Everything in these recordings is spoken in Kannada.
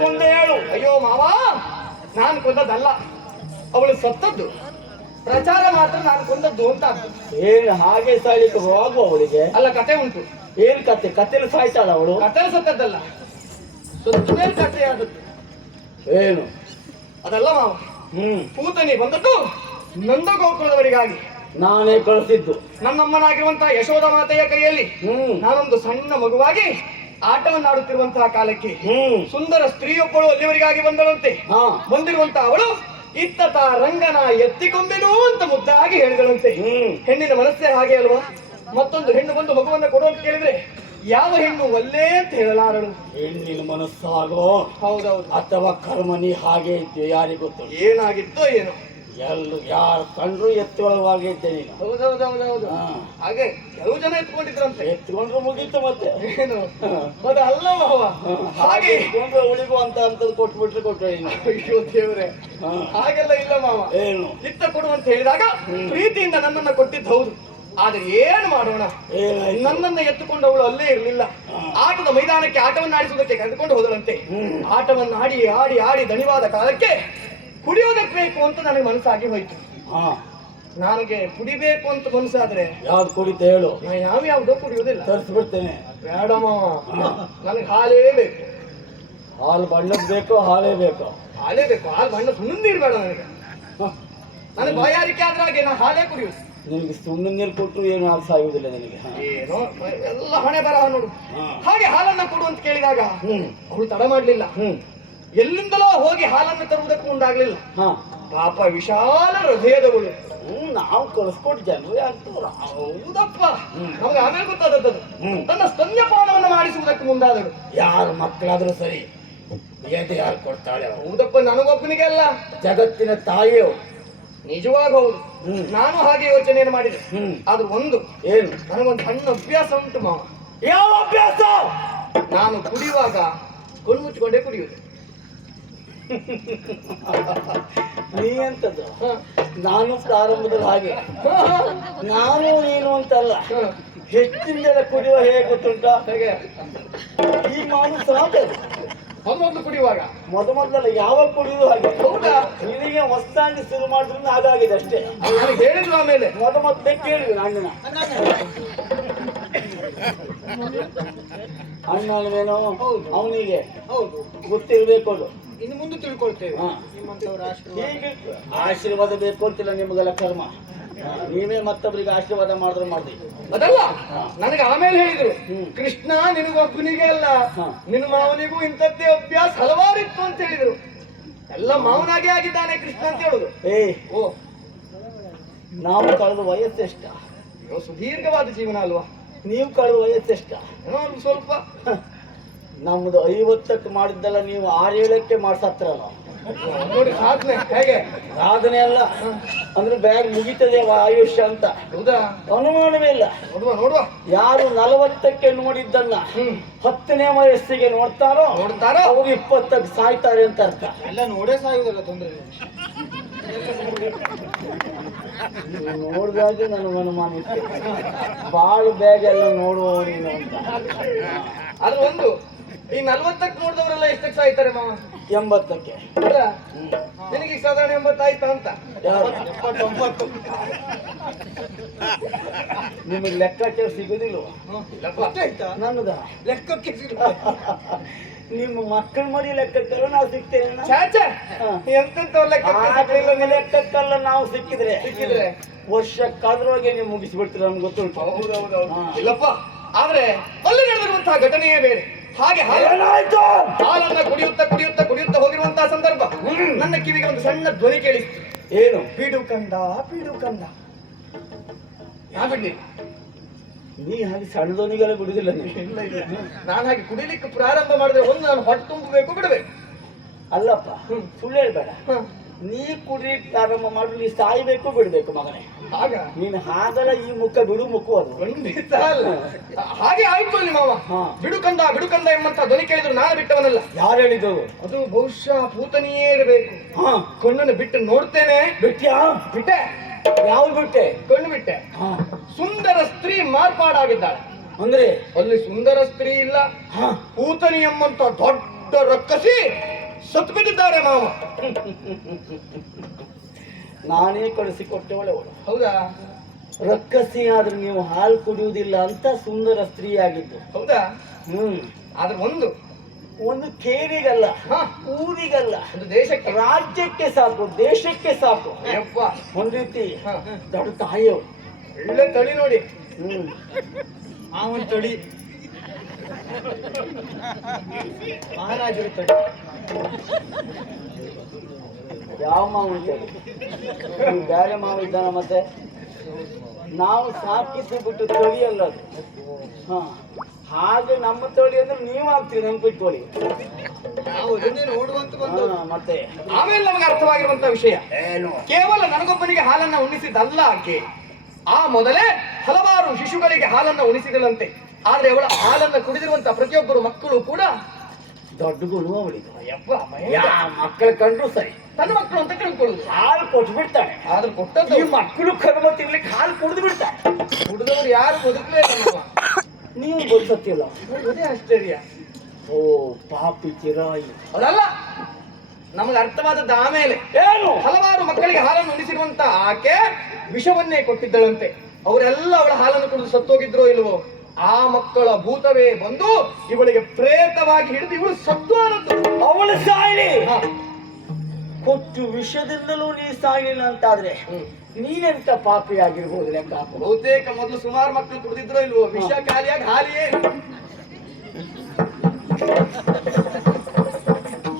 ಕೊಂದೆ ಹೇಳು. ಅಯ್ಯೋ ಮಾವ, ನಾನು ಕೊಂದದ್ದಲ್ಲ, ಅವಳು ಸತ್ತದ್ದು. ಪ್ರಚಾರ ಮಾತ್ರ ನಾನು ಕೊಂದದ್ದು ಅಂತ. ಏನು ಹಾಗೆ ಸಾಯ್ಲಿಕ್ಕೆ ಹೋಗುವ ಅವಳಿಗೆ? ಅಲ್ಲ, ಕತೆ ಉಂಟು. ಏನ್ ಕತೆ? ಕತೆಯಲ್ಲಿ ಸಾಯ್ತಾಳ ಅವಳು? ಕತೆ ಸತ್ತದ್ದಲ್ಲ, ಸತ್ತ ಮೇಲೆ ಕತೆ ಆದದ್ದು. ಏನು ಅದಲ್ಲ ಮಾವ, ಪೂತನಿ ಬಂದದ್ದು ನಂದ ಗೋಕುಲದವರಿಗಾಗಿ. ನಾನೇ ಕಳಿಸಿದ್ದು. ನನ್ನಮ್ಮನಾಗಿರುವಂತಹ ಯಶೋಧ ಮಾತೆಯ ಕೈಯಲ್ಲಿ ನಾನೊಂದು ಸಣ್ಣ ಮಗುವಾಗಿ ಆಟವನ್ನಾಡುತ್ತಿರುವಂತಹ ಕಾಲಕ್ಕೆ ಸುಂದರ ಸ್ತ್ರೀಯೊಬ್ಬಳು ಅಲ್ಲಿವರಿಗಾಗಿ ಬಂದಳಂತೆ. ಬಂದಿರುವಂತಹ ಅವಳು ಇತ್ತ ರಂಗನ ಎತ್ತಿಕೊಂಬೆನು ಅಂತ ಮುದ್ದಾಗಿ ಹೇಳಿದಳಂತೆ. ಹೆಣ್ಣಿನ ಮನಸ್ಸೇ ಹಾಗೆ ಅಲ್ವಾ? ಮತ್ತೊಂದು ಹೆಣ್ಣು ಬಂದು ಮಗುವನ್ನ ಕೊಡುವಂತ ಕೇಳಿದ್ರೆ ಯಾವ ಹೆಣ್ಣು ಒಲ್ಲೆ ಅಂತ ಹೇಳಲಾರಳು. ಹೆಣ್ಣಿನ ಮನಸ್ಸಾಗೋ ಹೌದೌದು, ಅಥವಾ ಕರ್ಮನಿ ಹಾಗೆ ಇದ್ಯೋ ಯಾರಿಗೆ ಗೊತ್ತು. ಏನಾಗಿತ್ತೋ ಏನು, ಯಾರು ಕಂಡ್ರು ಎತ್ತುವಳವಾಗೆ ಇದ್ದೆ ನೀನು. ಹೌದೌದೌದೌದು. ಹಾಗೆ ಕೆಲವು ಜನ ಎತ್ಕೊಂಡಿದ್ರಂತೆ. ಎತ್ಕೊಂಡ್ರು ಮುಗೀತು ಮತ್ತೆ. ಏನು ಅಲ್ಲ ಮಾವ, ಹಾಗೆ ಉಳಿಗು ಅಂತ ಅಂತದ್ದು ಕೊಟ್ಬಿಟ್ರೆ ಕೊಟ್ಟರೆ ನೀನು. ಅಯ್ಯೋ ದೇವ್ರೆ, ಹಾಗೆಲ್ಲ ಇಲ್ಲ ಮಾವ. ಏನು ಇತ್ತ ಕೊಡು ಅಂತ ಹೇಳಿದಾಗ ಪ್ರೀತಿಯಿಂದ ನನ್ನನ್ನ ಕೊಟ್ಟಿದ್ದು ಹೌದು. ಆದ್ರೆ ಏನು ಮಾಡೋಣ, ನನ್ನನ್ನ ಎತ್ತುಕೊಂಡವಳು ಅಲ್ಲೇ ಇರಲಿಲ್ಲ. ಆಟದ ಮೈದಾನಕ್ಕೆ ಆಟವನ್ನು ಆಡಿಸುವುದಕ್ಕೆ ಕರೆದುಕೊಂಡು ಹೋದಳಂತೆ. ಆಟವನ್ನು ಆಡಿ ಆಡಿ ಆಡಿ ದಣಿವಾದ ಕಾಲಕ್ಕೆ ಕುಡಿಯೋದಕ್ಕೆ ಬೇಕು ಅಂತ ನನಗೆ ಮನಸ್ಸಾಗಿ ಹೋಯ್ತು. ನನಗೆ ಕುಡಿಬೇಕು ಅಂತ ಮನಸ್ಸಾದ್ರೆ ಯಾವ್ದು ಕುಡಿತ ಹೇಳು. ನಾ ಯಾವ್ಯಾವ್ದೋ ಕುಡಿಯೋದಿಲ್ಲ. ತರಿಸ್ಬಿಡ್ತೇನೆ. ಬೇಡ ಮಾವ, ನನಗೆ ಹಾಲೇ ಬೇಕು. ಹಾಲು ಬಣ್ಣದ್ ಬೇಕು, ಹಾಲೇ ಬೇಕು. ಹಾಲೇ ಬೇಕು. ಹಾಲು ಬಣ್ಣ ಸುಮ್ಮನೆ ನೀರು ಬೇಡ ನನಗೆ. ನನಗೆ ಬಾಯಾರಿಕೆ ಆದ್ರೆ ಹಾಗೆ ನಾ ಹಾಲೇ ಕುಡಿಯೋದು. ನಿನಗೆ ಸುಮ್ಮನೆ ನೀರು ಕೊಟ್ಟರು ಏನು ಹಾಲು ಸಾಯುವುದಿಲ್ಲ ನನಗೆ. ಏನೋ ಎಲ್ಲ ಹಣೆ ಬರಹ ನೋಡು. ಹಾಗೆ ಹಾಲನ್ನ ಕೊಡು ಅಂತ ಕೇಳಿದಾಗ ಅವಳು ತಡ ಮಾಡ್ಲಿಲ್ಲ. ಎಲ್ಲಿಂದಲೋ ಹೋಗಿ ಹಾಲನ್ನು ತರುವುದಕ್ಕೆ ಮುಂದಾಗ್ಲಿಲ್ಲ. ಪಾಪ ವಿಶಾಲ ಹೃದಯದವಳು. ನಾವು ಕಳಿಸ್ಕೊಟ್ಟು ಜನರು ಆಗ್ತವ್ರ. ಹೌದಪ್ಪ, ನಮ್ಗೆ ಆಮೇಲೆ ಗೊತ್ತಾದದ್ದು. ತನ್ನ ಸ್ತನ್ಯಪಾನವನ್ನು ಮಾಡಿಸುವುದಕ್ಕೆ ಮುಂದಾದಳು. ಯಾರು ಮಕ್ಕಳಾದ್ರೂ ಸರಿ ಎದೆ ಯಾರು ಕೊಡ್ತಾಳೆ. ಹೌದಪ್ಪ, ನನಗೊಬ್ಬನಿಗೆ ಅಲ್ಲ, ಜಗತ್ತಿನ ತಾಯಿಯು. ನಿಜವಾಗ ಹೌದು. ನಾನು ಹಾಗೆ ಯೋಚನೆಯನ್ನು ಮಾಡಿದೆ. ಆದ್ರೂ ಒಂದು ಏನು, ನನಗೊಂದು ಸಣ್ಣ ಅಭ್ಯಾಸ ಉಂಟು ಮಾವ. ಯಾವ ಅಭ್ಯಾಸ? ನಾನು ಕುಡಿಯುವಾಗ ಕಣ್ಣು ಮುಚ್ಚಿಕೊಂಡೇ ಕುಡಿಯುವುದು. ನೀ ಎಂತದ್ದು? ನಾನು ಪ್ರಾರಂಭದಲ್ಲಿ ಹಾಗೆ. ನಾನು ನೀನು ಅಂತಲ್ಲ, ಹೆಚ್ಚಿನ ಕುಡಿಯುವ ಹೇಗೆ ಗೊತ್ತುಂಟ? ಹೇಗೆ? ಈ ಮಾನು ಸಾಧ್ಯ ಮೊದಲು ಕುಡಿಯುವಾಗ ಮೊದಲಲ್ಲ ಯಾವಾಗ ಕುಡಿಯುವುದು ಹಾಗೆ. ಹೌದಾ? ನಿನಗೆ ಹೊಸದಾಗಿ ಶುರು ಮಾಡಿದ್ರಿಂದ ಹಾಗಾಗಿದೆ ಅಷ್ಟೇ. ನನಗೆ ಹೇಳಿದ್ರು ಆಮೇಲೆ ಮೊದಲೇ ಕೇಳಿದ್ರು ಅಣ್ಣನ ಅಣ್ಣನೇನೋ ಅವನಿಗೆ ಗೊತ್ತಿರ್ಬೇಕು. ಅದು ಇನ್ನು ಮುಂದೆ ತಿಳ್ಕೊಳ್ತೇವೆ. ಹೀಗೆ ಆಶೀರ್ವಾದ ಬೇಕು ಅಂತಿಲ್ಲ ನಿಮಗೆಲ್ಲ ಕರ್ಮ. ನೀವೇ ಮತ್ತೊಬ್ಬರಿಗೆ ಆಶೀರ್ವಾದ ಮಾಡಿದ್ರೆ ಮಾಡ್ತೀವಿ. ಅದಲ್ಲ, ನನಗೆ ಆಮೇಲೆ ಹೇಳಿದ್ರು, ಕೃಷ್ಣ ನಿನಗೊಬ್ಬನಿಗೆ ಅಲ್ಲ, ನಿನ್ನ ಮಾವನಿಗೂ ಇಂಥದ್ದೇ ಅಭ್ಯಾಸ ಹಲವಾರಿತ್ತು ಅಂತ ಹೇಳಿದ್ರು. ಎಲ್ಲ ಮಾವನಾಗೆ ಆಗಿದ್ದಾನೆ ಕೃಷ್ಣ ಅಂತ ಹೇಳುದು. ಓ, ನಾವು ಕಳೆದ ವಯಸ್ಸೆಷ್ಟ? ಸುದೀರ್ಘವಾದ ಜೀವನ ಅಲ್ವಾ? ನೀವು ಕಳೆದ ವಯಸ್ಸೆಷ್ಟ? ಏನೋ ಸ್ವಲ್ಪ. ನಮ್ದು 50ಕ್ಕೆ ಮಾಡಿದ್ದಲ್ಲ, ನೀವು 6-7ಕ್ಕೆ ಮಾಡ್ಸತ್ರಲ್ಲ ನೋಡಿ ಸಾಧನೆ. ಹೇಗೆ ಸಾಧನೆ ಅಲ್ಲ ಅಂದ್ರೆ ಬ್ಯಾಗ್ ಮುಗಿತದೆ ಆಯುಷ್ಯ ಅಂತ. ಹೌದಾ? ಅನುಮಾನವೇ ಇಲ್ಲ. ನೋಡುವ ನೋಡುವ. ಯಾರು 40ಕ್ಕೆ ನೋಡಿದ್ದನ್ನ 10ನೇ ವಯಸ್ಸಿಗೆ ನೋಡ್ತಾರೋ ಅವರು 20ಕ್ಕೆ ಸಾಯ್ತಾರೆ ಅಂತ ಅರ್ಥ. ಎಲ್ಲ ನೋಡೇ ಸಾಯುವುದಲ್ಲ, ತೊಂದರೆ ನೋಡಿದಾಗ ನನಗೆ ಅನುಮಾನ ಇತ್ತು, ಬಾಳು ಬ್ಯಾಗ್ ಎಲ್ಲ ನೋಡುವ ನೀನು ಅಂತ. ಆದ್ರೆ ಒಂದು, ಈ 40ಕ್ಕೆ ನೋಡಿದವರೆಲ್ಲ ಎಷ್ಟಕ್ಕೆ ಸಾಯ್ತಾರೆ ಮಾವ? 80ಕ್ಕೆ. ನಿನಗೆ ಸಾಧಾರಣ 80 ಆಯ್ತಾ ಅಂತ? 70-90. ನಿಮಗೆ ಲೆಕ್ಕಾಚಾರ ಸಿಗುದಿಲ್ಲ ನನ್ನದ ಲೆಕ್ಕಕ್ಕೆ ನಿಮ್ಮ ಮಕ್ಕಳ ಮರಿ ಲೆಕ್ಕಕ್ಕಲ್ಲ ನಾವು ಸಿಗ್ತೇವೆ. ಲೆಕ್ಕಕ್ಕಲ್ಲ ನಾವು ಸಿಕ್ಕಿದ್ರೆ ವರ್ಷಕ್ಕಾದ್ರೊಳಗೆ ನೀವು ಮುಗಿಸ್ಬಿಡ್ತೀರ ನಮ್ಗೆ ಗೊತ್ತುಂಟು. ಇಲ್ಲಪ್ಪ, ಆದ್ರೆ ಅಲ್ಲಿ ನಡೆದಿರುವಂತಹ ಘಟನೆಯೇ ಬೇರೆ. ಹಾಗೆ ಹಾಲನ್ನ ಕುಡಿಯುತ್ತಾ ಕುಡಿಯುತ್ತಾ ಕುಡಿಯುತ್ತಾ ಹೋಗಿರುವಂತಹ ಸಂದರ್ಭ ನನ್ನ ಕಿವಿಗೆ ಒಂದು ಸಣ್ಣ ಧ್ವನಿ ಕೇಳಿಸ್ತು. ಏನು? ಪೀಡು ಕಂದ, ಪೀಡು ಕಂದ. ಯಾಬಿಡ್ಲಿ, ನೀ ಹಾಗೆ ಸಣ್ಣ ಧ್ವನಿಗೆಲ್ಲ ಕುಡಿದಿಲ್ಲ. ಇಲ್ಲ ಇಲ್ಲ, ನಾನು ಹಾಗೆ ಕುಡಿಲಿಕ್ಕೆ ಪ್ರಾರಂಭ ಮಾಡಿದ್ರೆ ಒಂದು ನಾನು ಹೊಟ್ಟೆ ತುಂಬಬೇಕು, ಬಿಡಬೇಕು. ಅಲ್ಲಪ್ಪ, ಸುಳ್ಳು ಹೇಳ್ಬೇಡ. ನೀ ಕುಡಿಲಿಕ್ಕೆ ಪ್ರಾರಂಭ ಮಾಡಿ ನೀ ಸಾಯ್ಬೇಕು, ಬಿಡ್ಬೇಕು ಮಗನೇ. ಆಗ ನೀನು ಹಾಗಲ್ಲ, ಈ ಮುಖ ಬಿಡು ಮುಖ ಅದು ಖಂಡಿತ ಅಲ್ಲ. ಹಾಗೆ ಆಯ್ತು ಅಲ್ಲಿ ಮಾವ. ಬಿಡುಕಂದ ಬಿಡುಕಂದ ಎಂಬಂತ ಧ್ವನಿ ಕೇಳಿದ್ರು ನಾನು ಬಿಟ್ಟವನಲ್ಲ. ಯಾರು ಹೇಳಿದ್ರು? ಅದು ಬಹುಶಃ ಪೂತನಿಯೇ ಇರಬೇಕು. ಕಣ್ಣನ್ನು ಬಿಟ್ಟು ನೋಡ್ತೇನೆ. ಬಿಟ್ಟ್ಯಾ? ಬಿಟ್ಟೆ. ಯಾವ ಬಿಟ್ಟೆ? ಕಣ್ಣು ಬಿಟ್ಟೆ. ಸುಂದರ ಸ್ತ್ರೀ ಮಾರ್ಪಾಡಾಗಿದ್ದಾಳೆ. ಅಂದ್ರೆ ಅಲ್ಲಿ ಸುಂದರ ಸ್ತ್ರೀ ಇಲ್ಲ, ಪೂತನಿ ಎಂಬಂತ ದೊಡ್ಡ ದೊಡ್ಡ ರಕ್ಕಸಿ ಸತ್ತು ಬಿದ್ದಿದ್ದಾರೆ ಮಾವ. ನಾನೇ ಕಳಿಸಿಕೊಟ್ಟೆ ಒಳ್ಳೆವಳು. ಹೌದಾ? ರಕ್ಕಸಿ ಆದ್ರೆ ನೀವು ಹಾಲು ಕುಡಿಯುವುದಿಲ್ಲ ಅಂತ ಸುಂದರ ಸ್ತ್ರೀ ಆಗಿದ್ದು. ಹೌದಾ? ಹ್ಮ್. ಆದ್ರೆ ಒಂದು ಕೇರಿಗಲ್ಲ, ಹ, ಊರಿಗಲ್ಲ, ಒಂದು ದೇಶಕ್ಕೆ, ರಾಜ್ಯಕ್ಕೆ ಸಾಕು, ದೇಶಕ್ಕೆ ಸಾಕು. ಯಪ್ಪ, ಒಂದ್ ರೀತಿ ಹ, ದೊಡ್ಡ ತಾಯಿಯವರು. ಒಳ್ಳೆ ತಳಿ ನೋಡಿ. ಹ್ಮ್. ಒಂದು ತಳಿ ಮಹಾರಾಜರ ತಳಿ. ಯಾವ ಮಾವು ಅಂತೇಳಿ ಬೇರೆ ಮಾವು ಇದ್ದಾನ. ಮತ್ತೆ ನಾವು ಸಾಕಿದ್ದು ಬಿಟ್ಟು ತಳಿ ಅಲ್ಲ ಅದು. ಹ, ಹಾಗೆ ನಮ್ಮ ತಳಿ ಅಂದ್ರೆ ನೀವು ಆಗ್ತೀರಿ ನೆನ್ಪಿಟ್ಕೊಳ್ಳಿ. ನೋಡುವಂತ ಬಂದು ಮತ್ತೆ ಆಮೇಲೆ ನಮಗೆ ಅರ್ಥವಾಗಿರುವಂತ ವಿಷಯ ಏನು, ಕೇವಲ ನನಗೊಬ್ಬನಿಗೆ ಹಾಲನ್ನ ಉಣಿಸಿದ್ದಲ್ಲ ಆಕೆ. ಆ ಮೊದಲೇ ಹಲವಾರು ಶಿಶುಗಳಿಗೆ ಹಾಲನ್ನ ಉಣಿಸಿದಳಂತೆ. ಆದ್ರೆ ಅವಳ ಹಾಲನ್ನ ಕುಡಿದಿರುವಂತ ಪ್ರತಿಯೊಬ್ಬರು ಮಕ್ಕಳು ಕೂಡ ದೊಡ್ಡ ಗುಣ ಅವಳಿಗೆ. ಯಪ್ಪ, ಮಕ್ಕಳ ಕಂಡ್ರು ಸರಿ, ತನ್ನ ಮಕ್ಕಳು ಅಂತ ತಿಳ್ಕೊಳ್ಳುದು. ಹಾಲು ಕೊಟ್ಟು ಬಿಡ್ತಾಳೆ. ಆದ್ರೆ ಕೊಟ್ಟದ್ದು ಈ ಮಕ್ಕಳು ಕರ್ಮ ತಿನ್ಲಿಕ್ಕೆ ಹಾಲು ಕುಡಿದು ಬಿಡ್ತಾರೆ. ಕುಡಿದವರು ಯಾರು ಬದುಕಲೇ ಇಲ್ಲ. ನೀವು ಬದುಕತ್ತಿಲ್ಲ. ಅದೇ ಆಶ್ಚರ್ಯ. ಓ ಪಾಪಿ ಚಿರಾಯಿ. ಅದಲ್ಲ, ನಮಗೆ ಅರ್ಥವಾದದ್ದು ಆಮೇಲೆ. ಏನು, ಹಲವಾರು ಮಕ್ಕಳಿಗೆ ಹಾಲನ್ನು ಉಣಿಸಿರುವಂತ ಆಕೆ ವಿಷವನ್ನೇ ಕೊಟ್ಟಿದ್ದಳಂತೆ. ಅವರೆಲ್ಲ ಅವಳ ಹಾಲನ್ನು ಕುಡಿದು ಸತ್ತೋಗಿದ್ರೋ ಇಲ್ವೋ, ಆ ಮಕ್ಕಳ ಭೂತವೇ ಬಂದು ಇವಳಿಗೆ ಪ್ರೇತವಾಗಿ ಹಿಡಿದು ಇವಳು ಸತ್ತು ಅನ್ನದ್ದು. ಅವಳು ಸಾಯಲಿ, ಕೊಟ್ಟು ವಿಷದಿಂದಲೂ ನೀ ಸಾಯಲಿಲ್ಲ ಅಂತಾದ್ರೆ ನೀನೆಂತ ಪಾಪಿ ಆಗಿರ್ಬೋದು ಲೆಕ್ಕ ಹಾಕು. ಬಹುತೇಕ ಮೊದಲು ಸುಮಾರು ಮಕ್ಕಳು ಕುಡಿದಿದ್ರೋ ಇಲ್ವೋ, ವಿಷ ಖಾಲಿಯಾಗಿ ಹಾಲಿಯೇ.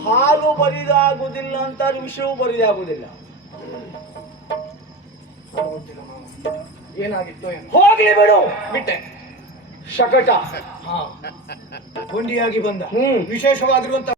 ಹಾಲು ಬರಿದಾಗುವುದಿಲ್ಲ ಅಂತಾರೆ, ವಿಷವೂ ಬರಿದಾಗುವುದಿಲ್ಲ. ಏನಾಗಿತ್ತು ಏನು? ಹೋಗ್ಲಿ ಬಿಡು, ಬಿಟ್ಟೆ. ಶಕಟ ಗೊಂಡಿಯಾಗಿ ಬಂದ ಹ್ಮ್ ವಿಶೇಷವಾಗಿರುವಂತ